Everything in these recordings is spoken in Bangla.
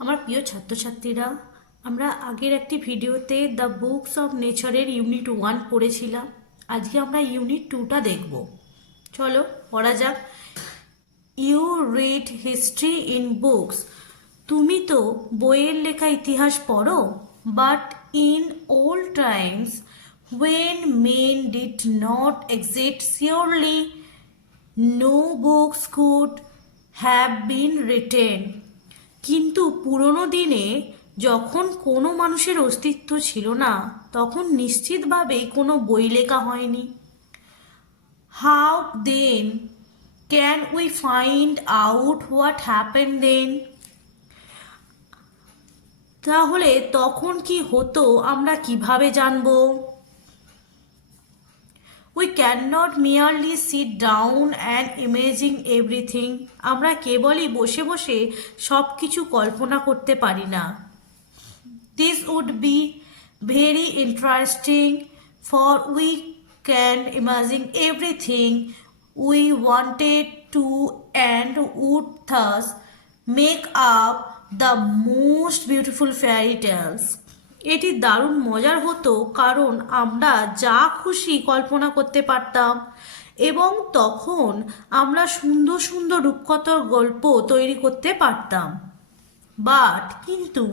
আমার প্রিয় ছাত্রছাত্রীরা, আমরা আগের একটি ভিডিওতে দ্য বুকস অফ নেচারের ইউনিট 1 পড়েছিলাম। আজকে আমরা ইউনিট 2টা দেখব। চলো পড়া যাক। You read history in books. তুমি তো বইয়ের লেখা ইতিহাস পড়ো, but in old times when men did not exist, surely no books could have been written. কিন্তু পুরনো দিনে যখন কোনো মানুষের অস্তিত্ব ছিল না, তখন নিশ্চিতভাবেই কোনো বই লেখা হয়নি। How then can we find out what happen then? তাহলে তখন কি হতো আমরা কিভাবে জানবো? We cannot merely sit down and imagine everything. আমরা কেবলই বসে বসে সব কিছু কল্পনা করতে পারি না। This would be very interesting, for we can imagine everything we wanted to and would thus make up the most beautiful fairy tales. এটি দারুণ মজার হতো, কারণ আমরা যা খুশি কল্পনা করতে পারতাম এবং তখন আমরা সুন্দর সুন্দর রূপকথার গল্প তৈরি করতে পারতাম। বাট কিন্তু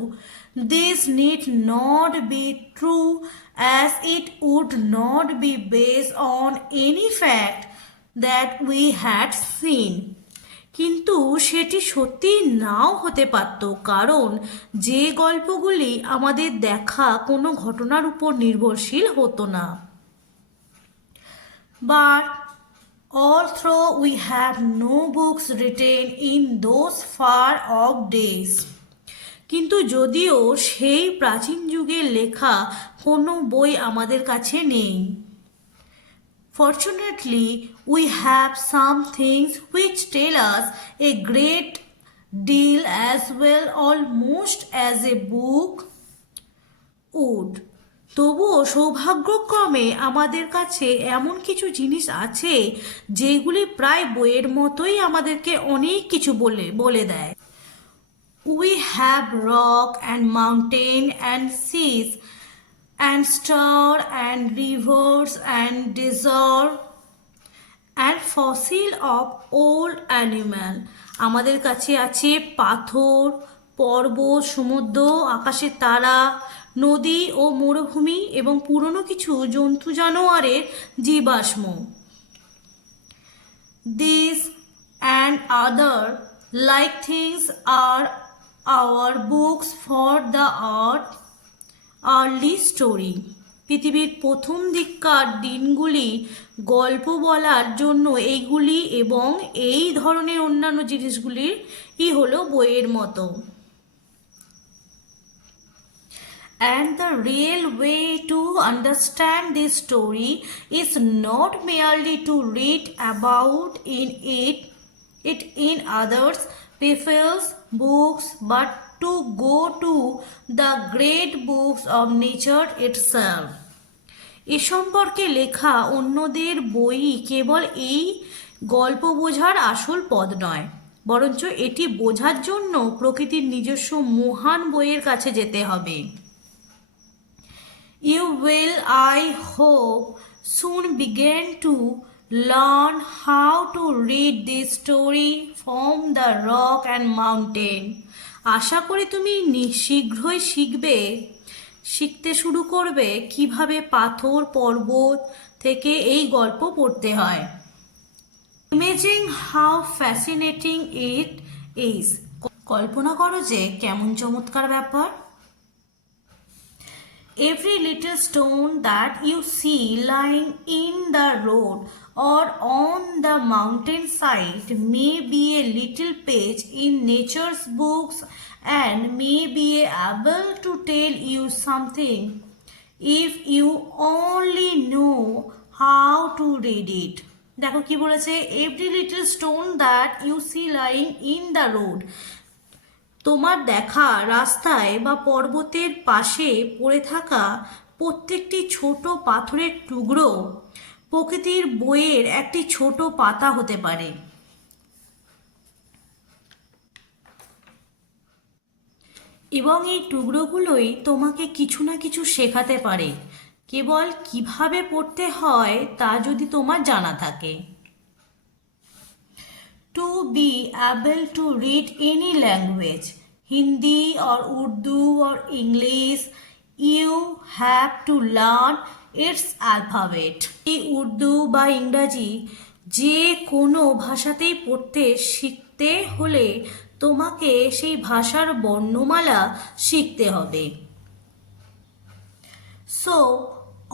this need not be true, as it would not be based on any fact that we had seen. কিন্তু সেটি সত্যি নাও হতে পারত, কারণ যে গল্পগুলি আমাদের দেখা কোনো ঘটনার উপর নির্ভরশীল হতো না। But although we have no books written in those far off days, কিন্তু যদিও সেই প্রাচীন যুগের লেখা কোনো বই আমাদের কাছে নেই, fortunately we have some things which tell us a great deal as well, almost as a book would. তবুও সৌভাগ্যক্রমে আমাদের কাছে এমন কিছু জিনিস আছে যেগুলি প্রায় বইয়ের মতোই আমাদেরকে অনেক কিছু বলে দেয়। We have rock and mountain and seas and star and rivers and desert and fossil of old animal. আমাদের কাছে আছে পাথর, পর্বত, সমুদ্র, আকাশের তারা, নদী ও মরুভূমি এবং পুরনো কিছু জন্তু জানোয়ারের জীবাশ্ম। These and other like things are our books for the early story. পৃথিবীর প্রথম দিককার দিনগুলি গল্প বলার জন্য এইগুলি এবং এই ধরনের অন্যান্য জিনিসগুলিই হলো বইয়ের মতো। And the real way to understand this story is not merely to read about it in others people's books, but to go to the great books of nature itself. এ সম্পর্কে লেখা অন্যদের বই কেবল এই গল্প বোঝার আসল পথ নয়, বরঞ্চ এটি বোঝার জন্য প্রকৃতির নিজস্ব মহান বইয়ের কাছে যেতে হবে। You will, I hope, soon begin to learn how to read this story from the rock and mountain. আশা করি তুমি শীঘ্রই শিখতে শুরু করবে কিভাবে পাথর, পর্বত থেকে এই গল্প পড়তে হয়। Imagine how fascinating it is. কল্পনা করো যে কেমন চমৎকার ব্যাপার। Every little stone that you see lying in the road or on the mountainside may be a little page in nature's books and may be able to tell you something if you only know how to read it. দেখো কি বলেছে, every little stone that you see lying in the road. তোমার দেখা রাস্তায় বা পর্বতের পাশে পড়ে থাকা প্রত্যেকটি ছোট পাথরের টুকরো প্রকৃতির বইয়ের একটি ছোট পাতা হতে পারে। এবং এই টুকরোগুলোই তোমাকে কিছু না কিছু শেখাতে পারে, কেবল কিভাবে পড়তে হয় তা যদি তোমার জানা থাকে। To be able to read any language, Hindi or Urdu or English, you have to learn its alphabet. এই উর্দু বা ইংরাজি যে কোনো ভাষাতেই পড়তে শিখতে হলে তোমাকে সেই ভাষার বর্ণমালা শিখতে হবে। So,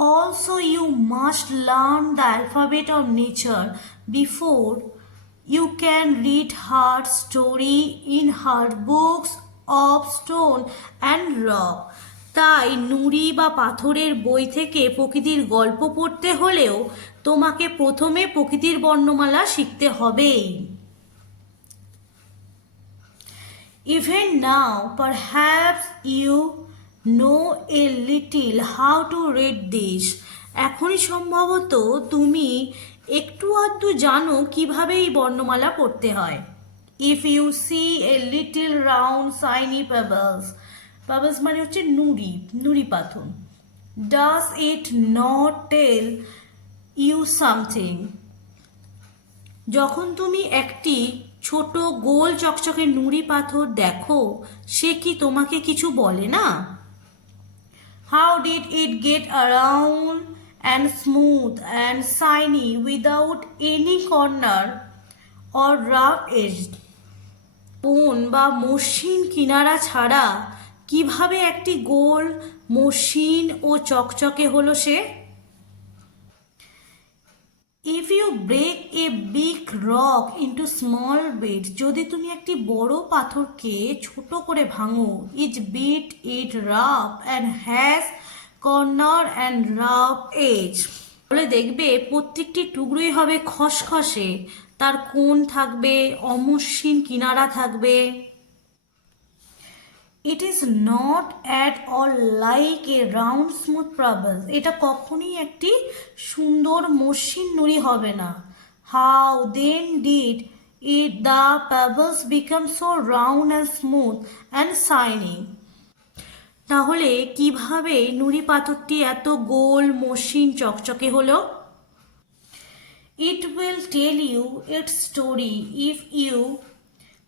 also you must learn the alphabet of nature before you can read her story in her books of stone and rock. তাই নুড়ি বা পাথরের বই থেকে প্রকৃতির গল্প পড়তে হলেও তোমাকে প্রথমে প্রকৃতির বর্ণমালা শিখতে হবেই। Even now, perhaps you know a little how to read this. এখনই সম্ভবত তুমি একটু আধটু জানো কিভাবে এই বর্ণমালা পড়তে হয়। If you see a little round shiny pebbles, pebbles মানে হচ্ছে নুড়ি, নুড়ি পাথর, does it not tell you something? যখন তুমি একটি ছোট গোল চকচকে নুড়ি পাথর দেখো, সে কি তোমাকে কিছু বলে না? How did it get around and smooth and shiny without any corner or rough edge? কোন বা মসৃণ কিনারা ছাড়া কিভাবে একটি গোল, মসৃণ ও চকচকে হলো সে? If you break a big rock into small bits, যদি তুমি একটি বড় পাথরকে ছোট করে ভাঙো, each bit is rough and has corner and rough edge, বলে দেখবে প্রত্যেকটি টুকরোই হবে খসখসে, তার কোণ থাকবে, অমসৃণ কিনারা থাকবে। It is not at all like a round smooth pebble. এটা কখনোই একটি সুন্দর মসৃণ নুড়ি হবে না। How then did the pebbles become so round and smooth and shiny? তাহলে কিভাবে নুড়ি পাথরটি এত গোল, মসৃণ, চকচকে হলো? It will tell you its story if you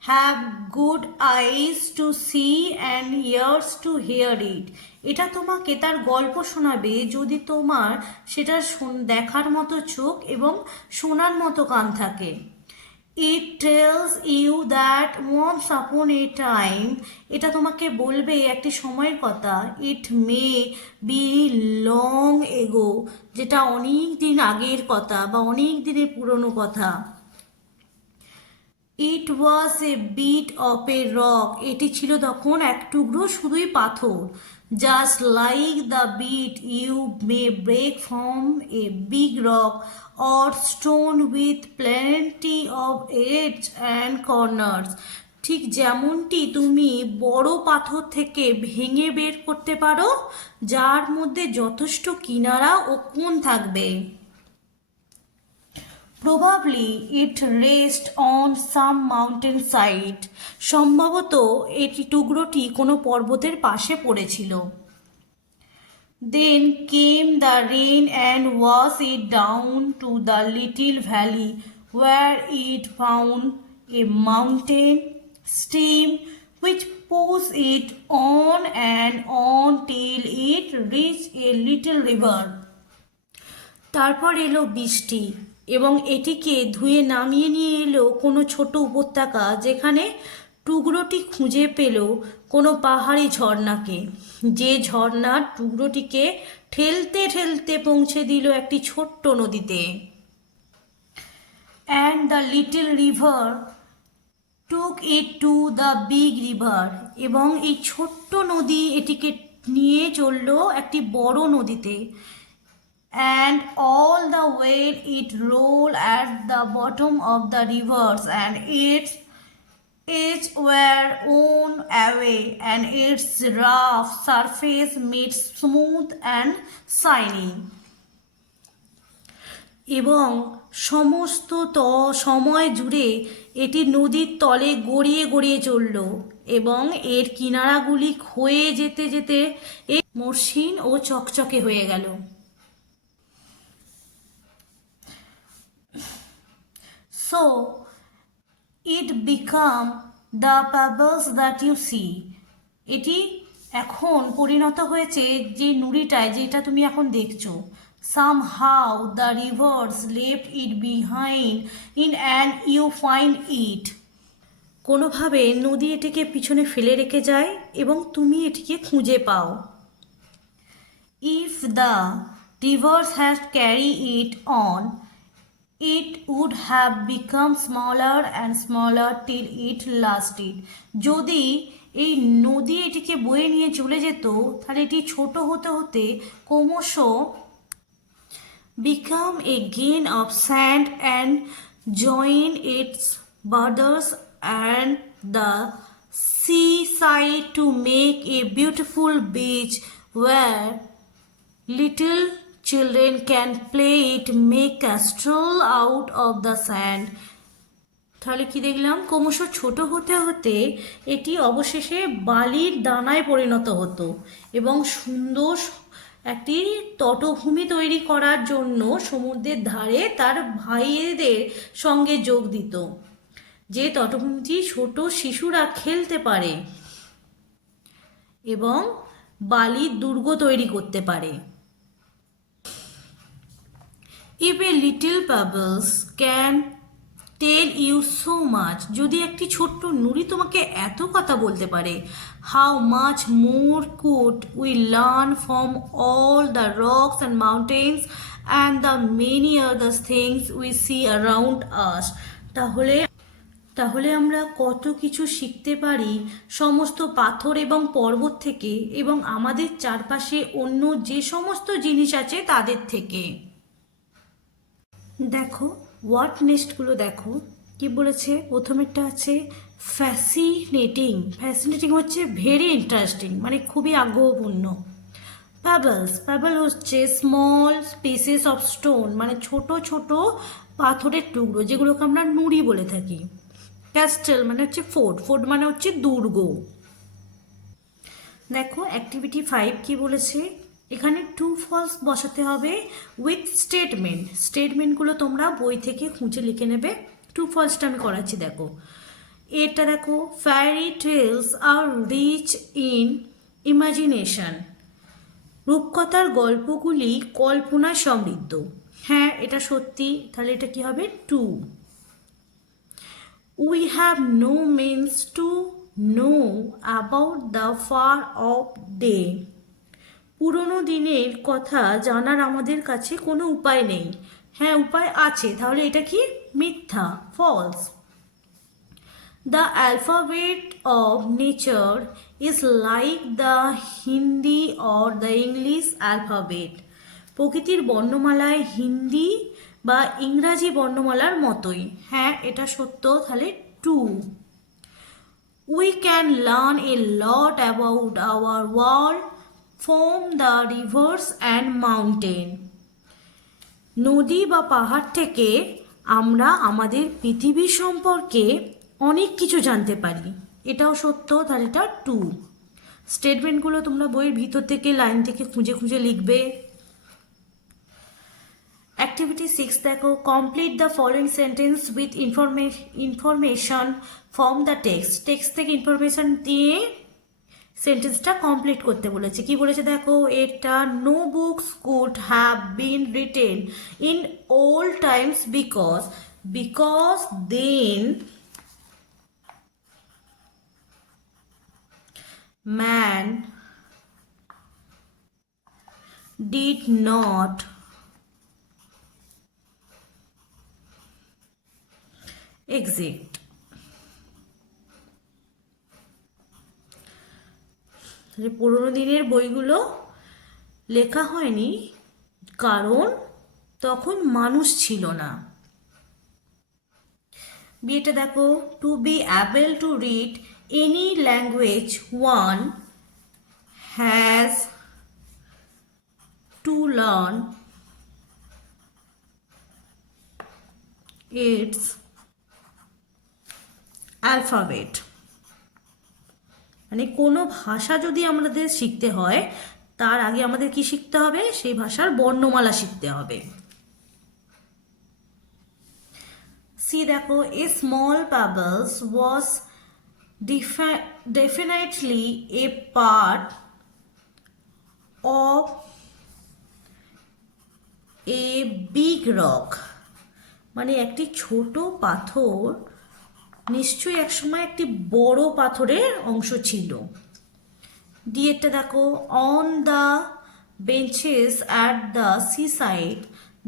have good eyes to see and ears to hear it. এটা তোমাকে তার গল্প শোনাবে যদি তোমার সেটা দেখার মতো চোখ এবং শোনার মতো কান থাকে। It tells you that once upon a time, এটা তোমাকে বলবে একটি সময়ের কথা, it may be long ago, যেটা অনেক দিন আগের কথা বা অনেক দিনের পুরনো কথা। It was a bit of a rock. এটি ছিল তখন এক টুকরো শুধুই পাথর। Just like the bit you may break from a big rock or stone with plenty of edge and corners. ঠিক যেমনটি তুমি বড় পাথর থেকে ভেঙে বের করতে পারো, যার মধ্যে যথেষ্ট কিনারা ও কোণ থাকবে। Probably it rests on some mountain side. সম্ভবত এটি টুকরোটি কোনো পর্বতের পাশে পড়েছিল। Then came the rain and washed it down to the little valley where it found a mountain stream which pushed it on and on till it reached a little river. তারপর এলো বৃষ্টি এবং এটিকে ধুয়ে নামিয়ে নিয়ে এলো কোনো ছোট উপত্যকা, যেখানে টুকরোটি খুঁজে পেল কোনো পাহাড়ি ঝর্ণাকে, যে ঝর্ণার টুকরোটিকে ঠেলতে ঠেলতে পৌঁছে দিল একটি ছোট্ট নদীতে। And the little river took it to the big river. এবং এই ছোট্ট নদী এটিকে নিয়ে চলল একটি বড় নদীতে। And all the way it rolled at the bottom of the rivers, and its edges were worn away, and its rough surface made smooth and shiny. এবং সমস্ত সময় জুড়ে এটি নদীর তলে গড়িয়ে গড়িয়ে চলল এবং এর কিনারাগুলি ক্ষয়ে যেতে যেতে মসৃণ ও চকচকে হয়ে গেল। So it become the pebbles that you see. এটি এখন পরিণত হয়েছে যে নুড়িটায়, যেটা তুমি এখন দেখছো। Somehow the rivers left it behind in and you find it. কোনোভাবে নদী এটিকে পিছনে ফেলে রেখে যায় এবং তুমি এটিকে খুঁজে পাও। If the rivers had carried it on, it would have become smaller and smaller till it lasted. যদি এই নদী এটিকে বয়ে নিয়ে চলে যেত, তাহলে এটি ছোট হতে হতে ক্রমশ become a grain of sand and join its borders and the seaside to make a beautiful beach where little children can play it, make a stroll out of the sand. তাহলে কি দেখলাম, ক্রমশ ছোট হতে হতে এটি অবশেষে বালির দানায় পরিণত হতো এবং সুন্দর একটি তটভূমি তৈরি করার জন্য সমুদ্রের ধারে তার ভাইদের সঙ্গে যোগ দিত, যে তটভূমিটি ছোট শিশুরা খেলতে পারে এবং বালির দুর্গ তৈরি করতে পারে। If a little pebbles can tell you so much, যদি একটি ছোট্ট নুড়ি তোমাকে এত কথা বলতে পারে, how much more could we learn from all the rocks and mountains and the many other things we see around us. তাহলে আমরা কত কিছু শিখতে পারি সমস্ত পাথর এবং পর্বত থেকে এবং আমাদের চারপাশে অন্য যে সমস্ত জিনিস আছে তাদের থেকে। দেখো ওয়ার্ড নেস্টগুলো দেখো কি বলেছে। প্রথমেরটা আছে ফ্যাসিনেটিং। ফ্যাসিনেটিং হচ্ছে ভেরি ইন্টারেস্টিং, মানে খুবই আগ্রহপূর্ণ। প্যাবলস, প্যাবল হচ্ছে স্মল পিসেস অফ স্টোন, মানে ছোট ছোট পাথরের টুকরো, যেগুলোকে আমরা নুড়ি বলে থাকি। ক্যাস্টেল মানে হচ্ছে ফোর্ট, ফোর্ট মানে হচ্ছে দুর্গ। দেখো অ্যাক্টিভিটি 5 কি বলেছে, এখানে ট্রু ফলস বসাতে হবে উইথ স্টেটমেন্ট। স্টেটমেন্টগুলো তোমরা বই থেকে খুঁজে লিখে নেবে। ট্রু ফলসটা আমি করাচ্ছি, দেখো এটা দেখো, fairy tales are rich in imagination. রূপকথার গল্পগুলি কল্পনায় সমৃদ্ধ। হ্যাঁ এটা সত্যি, তাহলে এটা কি হবে, true. We have no means to know about the far off day. পুরনো দিনের কথা জানার আমাদের কাছে কোনো উপায় নেই। হ্যাঁ উপায় আছে, তাহলে এটা কি, মিথ্যা, false. The alphabet of nature is like the Hindi or the English alphabet. প্রকৃতির বর্ণমালায় হিন্দি বা ইংরাজি বর্ণমালার মতোই। হ্যাঁ এটা সত্য, তাহলে true. We can learn a lot about our world from the rivers and mountain. নদী বা পাহাড় থেকে আমরা আমাদের পৃথিবী সম্পর্কে অনেক কিছু জানতে পারি। এটাও সত্য, তাহলে এটা ট্রু। স্টেটমেন্টগুলো তোমরা বইয়ের ভিতর থেকে লাইন থেকে খুঁজে খুঁজে লিখবে। অ্যাক্টিভিটি 6 দেখো, complete the following sentence with information from the text. Text থেকে ইনফরমেশন দিয়ে সেন্টেন্সটা কমপ্লিট করতে বলেছে। কি বলেছে দেখো, এটা no books could have been written in old times because then man did not exist. পুরোনো দিনের বইগুলো লেখা হয়নি কারণ তখন মানুষ ছিল না। বিয়েটা দেখো, to be able to read any language one has to learn its alphabet. মানে কোনো ভাষা যদি আমাদের শিখতে হয় তার আগে আমাদের কি শিখতে হবে, সেই ভাষার বর্ণমালা শিখতে হবে। সি দেখো, a small pebbles was definitely a part of a big rock. মানে একটি ছোট পাথর নিশ্চয়ই একসময় একটি বড় পাথরের অংশ ছিল। ডিএটা দেখো, on the benches at the seaside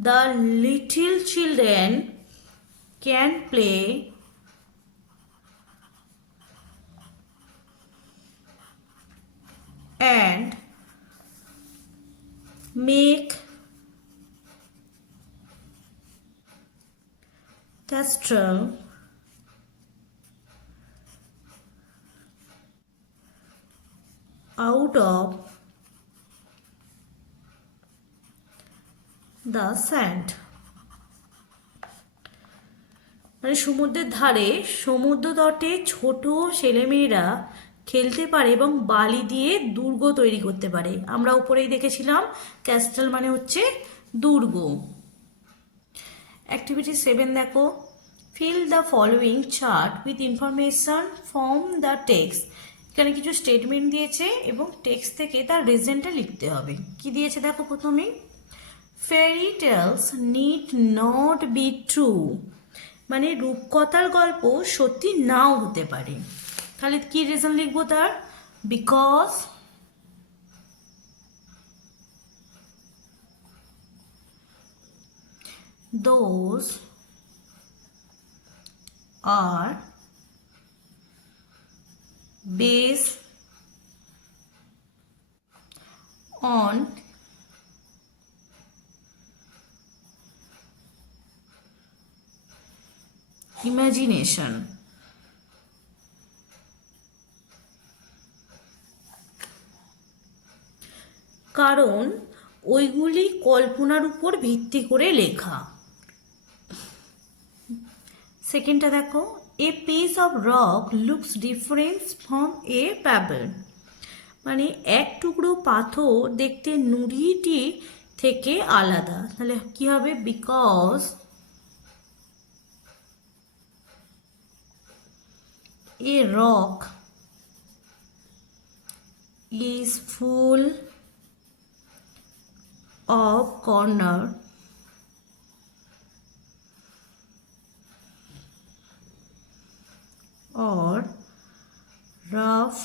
the little children can play and make castle out of the sand. মানে সমুদ্রের ধারে সমুদ্র তটে ছোট ছেলেমেয়েরা খেলতে পারে এবং বালি দিয়ে দুর্গ তৈরি করতে পারে। আমরা উপরেই দেখেছিলাম ক্যাস্টেল মানে হচ্ছে দুর্গ। অ্যাক্টিভিটি 7 দেখো, fill the following chart with information from the text. এখানে কিছু স্টেটমেন্ট দিয়েছে এবং টেক্সট থেকে তার রিজনটা লিখতে হবে। কি দিয়েছে দেখো, প্রথমেই fairy tales need not be true, মানে রূপকথার গল্প সত্যি নাও হতে পারে। তাহলে কি রিজন লিখবো তার, because those are based on imagination. কারণ ওইগুলি কল্পনার উপর ভিত্তি করে লেখা। সেকেন্ডটা দেখো, a piece of rock looks different from a payable, মানে এক টুকরো পাথর দেখতে নুড়িটি থেকে আলাদা। তাহলে কি হবে, because a rock is full of corner or rough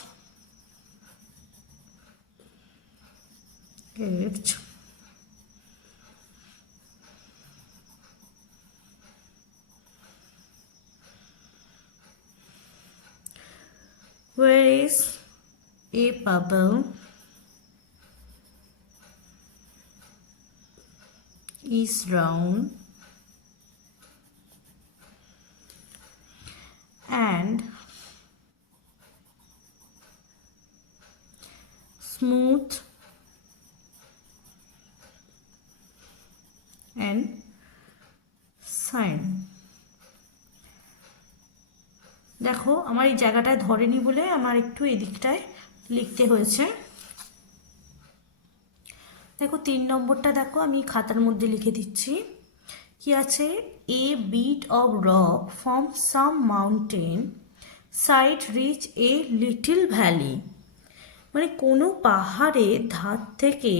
edge whereas a pebble is round and smooth and shine. দেখো আমার এই জায়গাটায় ধরেনি বলে আমার একটু এদিকটায় লিখতে হয়েছে। দেখো 3 নম্বরটা দেখো, আমি খাতার মধ্যে লিখে দিচ্ছি। কি আছে, a bit of rock from some mountain side reach a little valley, মানে কোনো পাহাড়ের ধার থেকে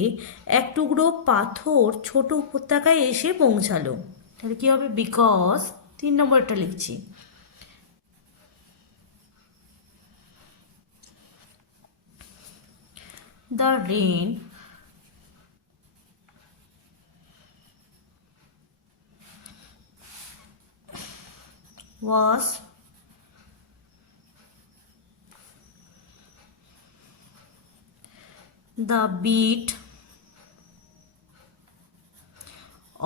এক টুকরো পাথর ছোট উপত্যকায় এসে পৌঁছালো। তাহলে কি হবে, বিকজ 3 নম্বরটা লিখছি। The rain was the beat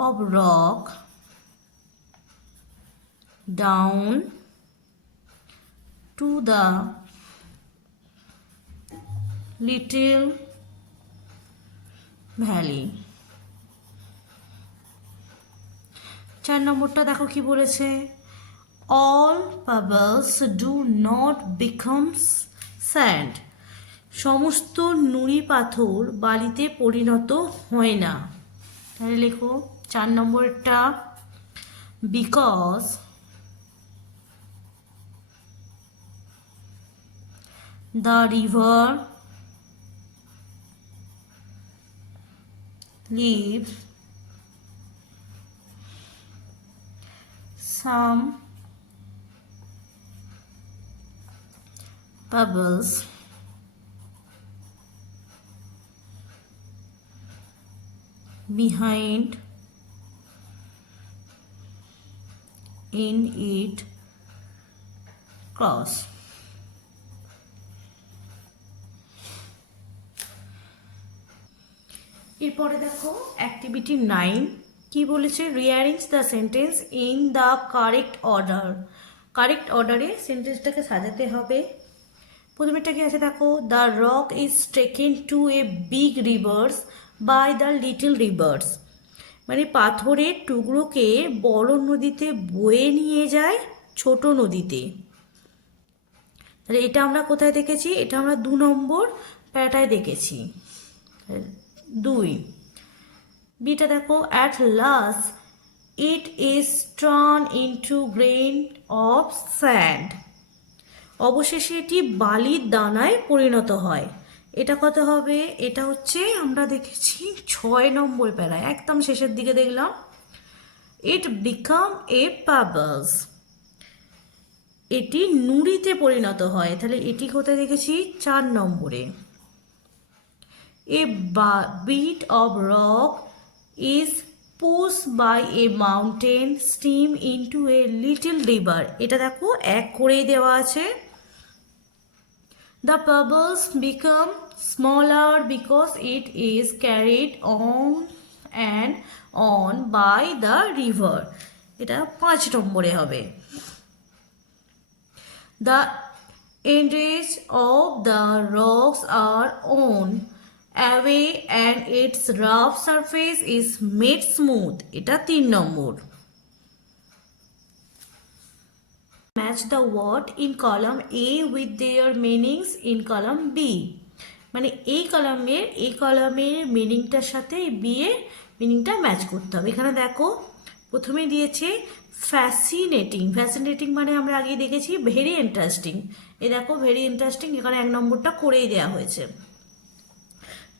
of rock down to the little valley. 4 নম্বরটা দেখো কি বলেছে, all pebbles do not become sand. সমস্ত নুড়ি পাথর বালিতে পরিণত হয় না। তাহলে লেখো 4 নম্বরটা, because the river leaves some pebbles behind in it cross. এরপরে দেখো অ্যাক্টিভিটি 9 কি বলেছে, rearrange the sentence in the correct order. Correct অর্ডারে সেন্টেন্সটাকে সাজাতে হবে। প্রথমেটা কি আছে দেখো, the rock is taken to a big rivers by the little rivers, মানে পাথরের টুকরোকে বড় নদীতে বয়ে নিয়ে যায় ছোট নদীতে। তাহলে এটা আমরা কোথায় দেখেছি, এটা আমরা 2 নম্বর প্যারাটায় দেখেছি। 2 বিটা দেখো, at last it is turn into grain of sand, অবশেষে এটি বালির দানায় পরিণত হয়। এটা কত হবে, এটা হচ্ছে আমরা দেখেছি 6 নম্বর প্যারায়, একদম শেষের দিকে দেখলাম। ইট বিকাম এ পেবলস, এটি নুড়িতে পরিণত হয়। তাহলে এটি কোথায় দেখেছি, 4 নম্বরে। A bit of rock is pushed by a mountain stream into a little river, এটা দেখো 1 করেই দেওয়া আছে। The pebbles become smaller because it is carried on and on by the river, এটা 5 নম্বরে হবে। The edges of the rocks are on away and its rough surface is made smooth, এটা 3 নম্বর। Match the word in column A with their meanings in column B, মানে এই কলামের মিনিংটার সাথে বি এর মিনিংটা ম্যাচ করতে হবে। এখানে দেখো প্রথমে দিয়েছে ফ্যাসিনেটিং, ফ্যাসিনেটিং মানে আমরা আগে দেখেছি ভেরি ইন্টারেস্টিং, এই দেখো ভেরি ইন্টারেস্টিং, এখানে 1 নম্বরটা করেই দেওয়া হয়েছে।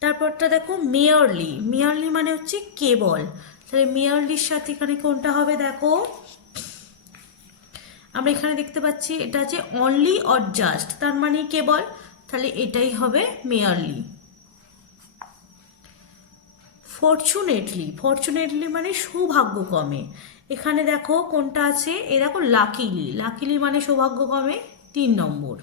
তারপরটা দেখো মেয়ারলি, মেয়ারলি মানে হচ্ছে কেবল, তাহলে মেয়ারলির সাথে এখানে কোনটা হবে দেখো, আমরা এখানে দেখতে পাচ্ছি এটা আছে অনলি অর জাস্ট, তার মানে কেবল, তাহলে এটাই হবে মেয়ারলি। ফরচুনেটলি, ফরচুনেটলি মানে সৌভাগ্যক্রমে, এখানে দেখো কোনটা আছে, এ দেখো লাকিলি, লাকিলি মানে সৌভাগ্যক্রমে 3 নম্বর।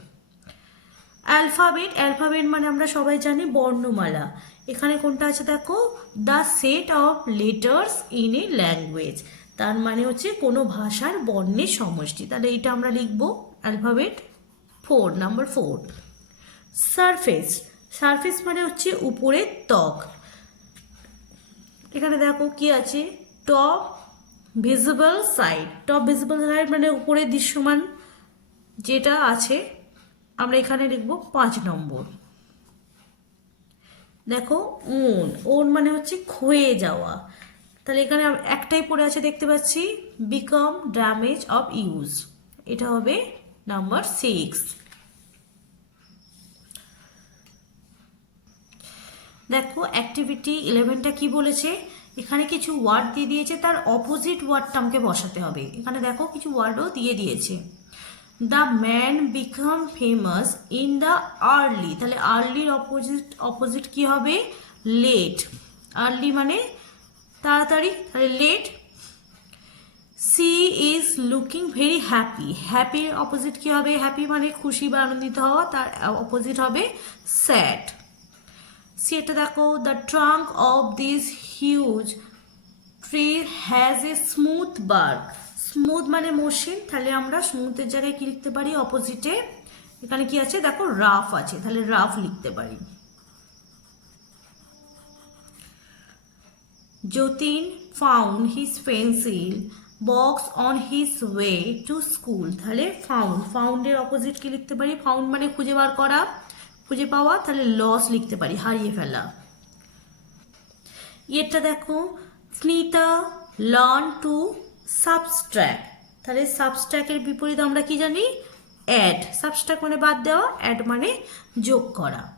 অ্যালফাবেট, অ্যালফাবেট মানে আমরা সবাই জানি বর্ণমালা, এখানে কোনটা আছে দেখো, the set of letters in a language, তার মানে হচ্ছে কোনো ভাষার বর্ণের সমষ্টি, তাহলে এটা আমরা লিখব অ্যালফাবেট 4 নম্বর 4। সারফেস, সারফেস মানে হচ্ছে উপরের ত্বক, এখানে দেখো কি আছে, top visible side, top visible side মানে উপরের দৃশ্যমান যেটা আছে, আমরা এখানে লিখব 5 নম্বর। দেখো ওন, ওন মানে হচ্ছে ক্ষয়ে যাওয়া, তাহলে এখানে একটাই পড়ে আছে দেখতে পাচ্ছি, বিকাম ড্যামেজ অফ ইউজ, এটা হবে নাম্বার 6। দেখো অ্যাক্টিভিটি 11টা কি বলেছে, এখানে কিছু ওয়ার্ড দিয়ে দিয়েছে, তার অপোজিট ওয়ার্ডটা আমাকে বসাতে হবে। এখানে দেখো কিছু ওয়ার্ডও দিয়ে দিয়েছে। The man become famous in the early, তাহলে আর্লির অপোজিট কি হবে, লেট, আর্লি মানে তাড়াতাড়ি, তাহলে late. She is looking very happy, হ্যাপির অপোজিট কি হবে, হ্যাপি মানে খুশি বা আনন্দিত হওয়া, তার অপোজিট হবে স্যাড। সেটা দেখো, the trunk of this huge tree has a smooth bark, smooth মানে মসৃণ, তাহলে আমরা স্মুথের জায়গায় কি লিখতে পারি, অপোজিটে এখানে কি আছে দেখো রাফ আছে, তাহলে রাফ লিখতে পারি। Jatin found his pencil box on his way to school, তাহলে ফাউন্ড, ফাউন্ডের অপোজিট কি লিখতে পারি, ফাউন্ড মানে খুঁজে বার করা, খুঁজে পাওয়া, তাহলে লস লিখতে পারি, হারিয়ে ফেলা। এটা দেখো, স্মিতা লার্ন টু সাবস্ট্র্যাক্ট, তাহলে সাবস্ট্র্যাক্টের বিপরীত আমরা কি জানি? অ্যাড। সাবস্ট্র্যাক্ট মানে বাদ দেওয়া, অ্যাড মানে যোগ করা।